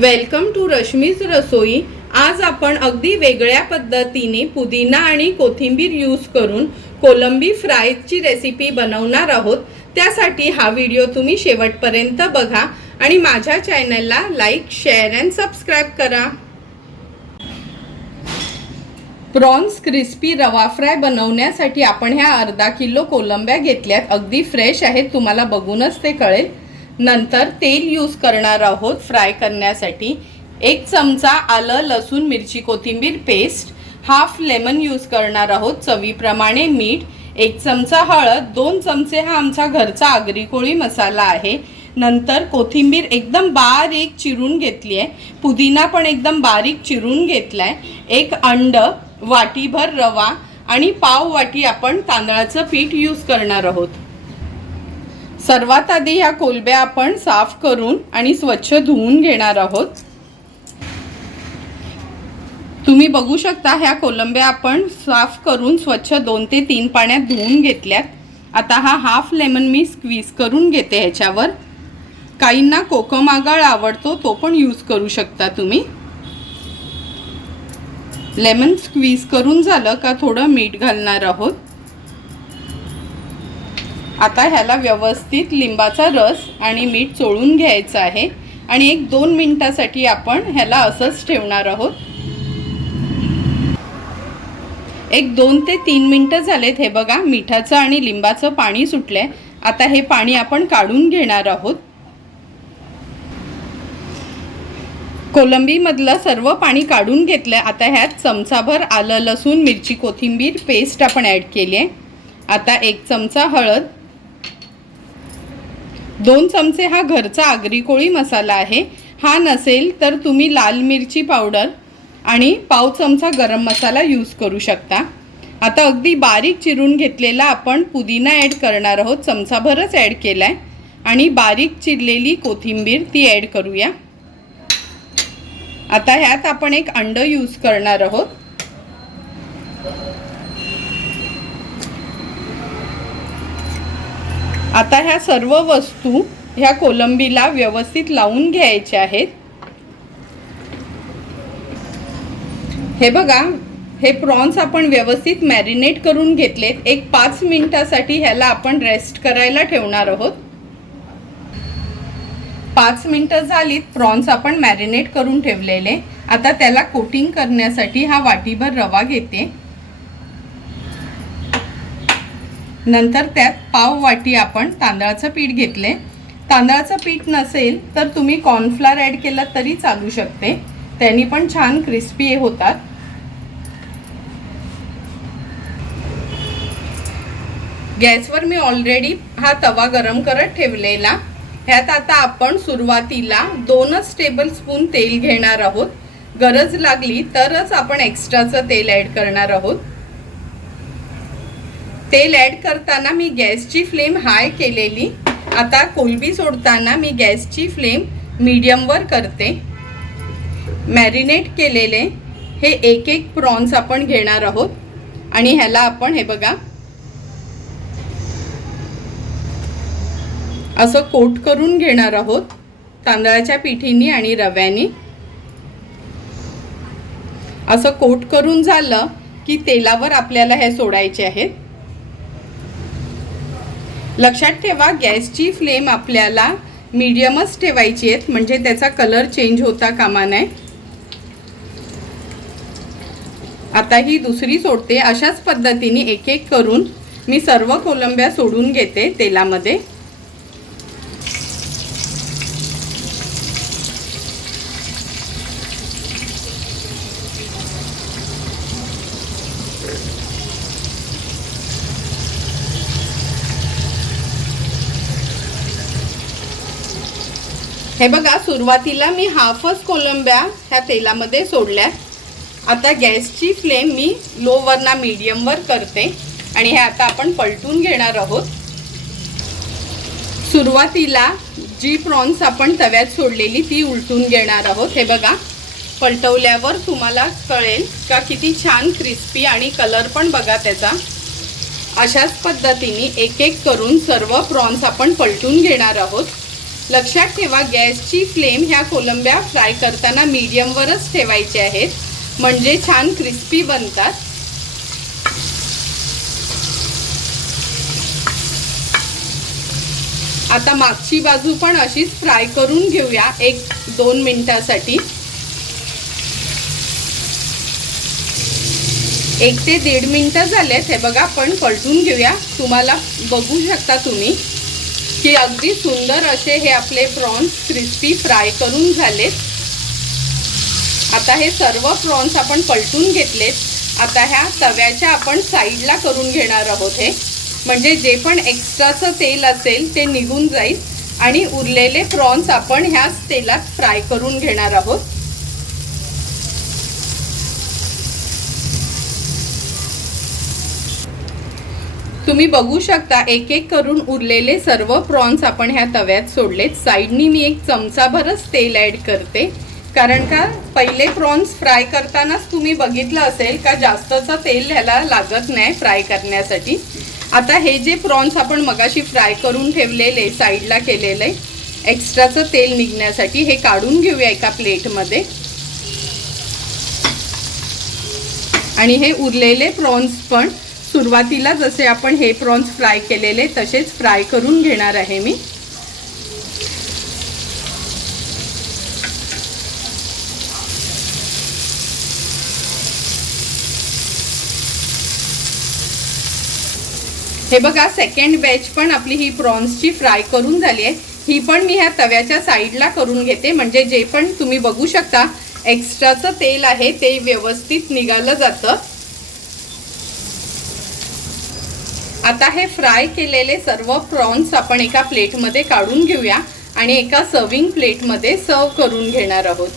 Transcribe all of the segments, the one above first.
Welcome to Rashmi's रसोई. आज आपण अगदी वेगळ्या पद्धतीने पुदिना आणि कोथिंबीर यूज करून कोलंबी फ्रायची रेसिपी बनवणार आहोत. त्यासाठी हा व्हिडिओ तुम्ही शेवटपर्यंत बघा आणि माझ्या चॅनलला लाईक शेअर अँड सबस्क्राईब करा. प्रॉन्स क्रिस्पी रवा फ्राय बनवण्यासाठी आपण ह्या अर्धा किलो कोलंब्या घेतल्यात. अगदी फ्रेश आहेत तुम्हाला बघूनच ते कळेल. नंतर तेल यूज करणार आहोत फ्राय करण्यासाठी. एक चमचा आलं लसूण मिरची कोथिंबीर पेस्ट हाफ लेमन यूज करणार आहोत चवीप्रमाणे मीठ. एक चमचा हळद दोन चमचे हा आमचा घरचा आगरी कोळी मसाला आहे. नंतर कोथिंबीर एकदम बारीक चिरून घेतली आहे पुदिना पण एकदम बारीक चिरून घेतला आहे एक अंड वाटीभर रवा आणि पाव वाटी आपण तांदळाचं पीठ यूज करणार आहोत. सर्वात आधी ह्या कोलब्या आपण साफ करून आणि स्वच्छ धुवून घेणार आहोत. तुम्ही बघू शकता ह्या कोलंब्या आपण साफ करून स्वच्छ दोन ते तीन पाण्यात धुवून घेतल्यात. आता हा हाफ लेमन मी स्क्वीज करून घेते ह्याच्यावर. काहींना कोकम आगाळ आवडतो तो पण यूज करू शकता तुम्ही. लेमन स्क्वीज करून झालं का थोडं मीठ घालणार आहोत. आता ह्याला व्यवस्थित लिंबाचा रस आणि मीठ चोळून घ्यायचं आहे. आणि एक दोन मिनटासाठी आपण ह्याला असंच ठेवणार आहोत. एक दोन ते तीन मिनटं झालेत हे बघा मिठाचं आणि लिंबाचं पाणी सुटलंय. आता हे पाणी आपण काढून घेणार आहोत. कोलंबीमधलं सर्व पाणी काढून घेतलं आता ह्यात चमचाभर आलं लसूण मिरची कोथिंबीर पेस्ट आपण ॲड केली आहे आता एक चमचा हळद दोन चमचे हा घरचा आगरी कोळी मसाला आहे. हा नसेल तर तुम्ही लाल मिरची पावडर आणि पाव चमचा गरम मसाला यूज करू शकता. आता अगदी बारीक चिरून घेतलेला आपण पुदिना ॲड करणार आहोत. चमचाभरच ॲड केला आहे आणि बारीक चिरलेली कोथिंबीर ती ॲड करूया. आता ह्यात आपण एक अंड यूज करणार आहोत. आता ह्या सर्व वस्तू ह्या कोलंबीला व्यवस्थित लावून घ्यायच्या आहेत. हे बघा हे प्रॉन्स आपण व्यवस्थित मॅरिनेट करून घेतलेत. एक पाच मिनिटासाठी ह्याला आपण रेस्ट करायला ठेवणार आहोत. पाच मिनटं झालीत प्रॉन्स आपण मॅरिनेट करून ठेवलेले. आता त्याला कोटिंग करण्यासाठी हा वाटीभर रवा घेते. नंतर त्यात पाव वाटी आपण तांदळाचं पीठ घेतले. तांदळाचं पीठ नसेल तर तुम्ही कॉर्नफ्लॉर ॲड केलं तरी चालू शकते. त्यांनी पण छान क्रिस्पी होतात. गॅसवर मी ऑलरेडी हा तवा गरम करत ठेवलेला. ह्यात आता आपण सुरुवातीला दोनच टेबल स्पून तेल घेणार आहोत. गरज लागली तरच आपण एक्स्ट्राचं तेल ॲड करणार आहोत. तेल ॲड करताना मी गॅसची फ्लेम हाय केलेली. आता कोलबी सोडताना मी गॅसची फ्लेम मीडियमवर करते. मॅरिनेट केलेले. हे एक एक प्रॉन्स आपण घेणार आहोत. आणि ह्याला आपण हे बघा. असं कोट करून घेणार आहोत. तांदळाच्या पिठीनी आणि रव्यानी. असं कोट करून झालं की तेलावर आपल्याला हे सोडायचे आहेत. लक्षात ठेवा गॅसची फ्लेम आपल्याला मीडियमच ठेवायची आहेत. म्हणजे त्याचा कलर चेंज होता कामा नये. आता ही दुसरी सोडते. अशाच पद्धतीने एक एक करून मी सर्व कोलंब्या सोडून घेते तेलामध्ये. हे बघा सुरुवातीला मी हाफच कोलंब्या ह्या तेलामध्ये सोडल्या आता गॅसची फ्लेम मी लोवरना मीडियमवर करते आणि हे आता आपण पलटून घेणार आहोत. सुरुवातीला जी प्रॉन्स आपण तव्यात सोडलेली ती उलटून घेणार आहोत. हे बघा पलटवल्यावर तुम्हाला कळेल का किती छान क्रिस्पी आणि कलर पण बघा त्याचा. अशाच पद्धतीने एक एक करून सर्व प्रॉन्स आपण पलटून घेणार आहोत. लक्षात ठेवा गॅसची फ्लेम ह्या कोलंब्या फ्राय करताना मीडियमवरच ठेवायचे आहेत. म्हणजे छान क्रिस्पी बनतात. आता मागची बाजू पण अशीच फ्राय करून घेऊया एक दोन मिनिटासाठी. एक ते दीड मिनटं झालेत हे बघा आपण पलटून घेऊया. तुम्हाला बघू शकता तुम्ही. की अगदी सुंदर असे हे आपले प्रॉन्स क्रिस्पी फ्राय करून झालेत. आता हे सर्व प्रॉन्स आपण पलटून घेतलेत. आता ह्या तव्याच्या आपण साईडला करून घेणार आहोत हे. म्हणजे जे पण एक्स्ट्राचं तेल असेल ते निघून जाईल आणि उरलेले प्रॉन्स आपण ह्याच तेलात फ्राय करून घेणार आहोत. तुम्ही बघू शकता एक एक करून उरलेले सर्व प्रॉन्स आपण ह्या तव्यात सोडलेत. साईडनी मी एक चमचाभरच तेल ॲड करते. कारण का पहिले प्रॉन्स फ्राय करतानाच तुम्ही बघितलं असेल का जास्तचं तेल ह्याला लागत नाही फ्राय करण्यासाठी. आता हे जे प्रॉन्स आपण मगाशी फ्राय करून ठेवलेले साईडला केलेले एक्स्ट्राचं तेल निघण्यासाठी हे काढून घेऊया एका प्लेटमध्ये. आणि हे उरलेले प्रॉन्स पण सुरुवातीला जसे आपण हे प्रॉन्स फ्राय केलेले तसेच फ्राय करून घेणार आहे मी. हे बघा सेकंड बॅच पण आपली ही प्रॉन्सची फ्राय करून झाली आहे. ही पण मी ह्या तव्याच्या साईडला करून घेते. म्हणजे जे पण तुम्ही बघू शकता एक्स्ट्राचं तेल आहे ते व्यवस्थित निघालं जातं. आता हे फ्राय केलेले सर्व प्रॉन्स आपण एका प्लेटमध्ये काढून घेऊया आणि एका सर्विंग प्लेटमध्ये सर्व करून घेणार आहोत.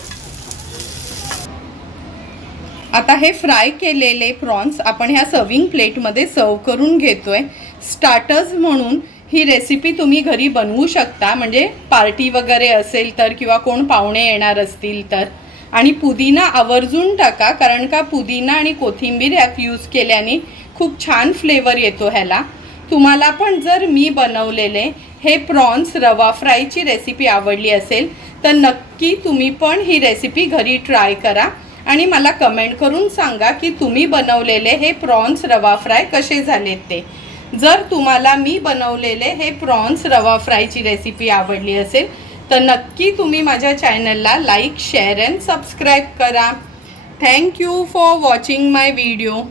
आता हे फ्राय केलेले प्रॉन्स आपण ह्या सर्विंग प्लेटमध्ये सर्व करून घेतोय. स्टार्टर्स म्हणून ही रेसिपी तुम्ही घरी बनवू शकता म्हणजे पार्टी वगैरे असेल तर किंवा कोण पाहुणे येणार असतील तर. आणि पुदिना आवर्जून टाका कारण का पुदिना आणि कोथिंबीर यात यूज केल्याने खूप छान फ्लेवर येतो ह्याला. तुम्हाला पण जर मी बनवलेले हे प्रॉन्स रवा फ्रायची रेसिपी आवडली असेल तर नक्की तुम्ही पण ही रेसिपी घरी ट्राय करा. आणि मला कमेंट करून सांगा की तुम्ही बनवलेले हे प्रॉन्स रवा फ्राय कसे झालेत ते. जर तुम्हाला मी बनवलेले हे प्रॉन्स रवा फ्रायची रेसिपी आवडली असेल तर नक्की तुम्ही माझ्या चॅनलला लाईक शेअर अँड सबस्क्राईब करा. Thank you for watching my video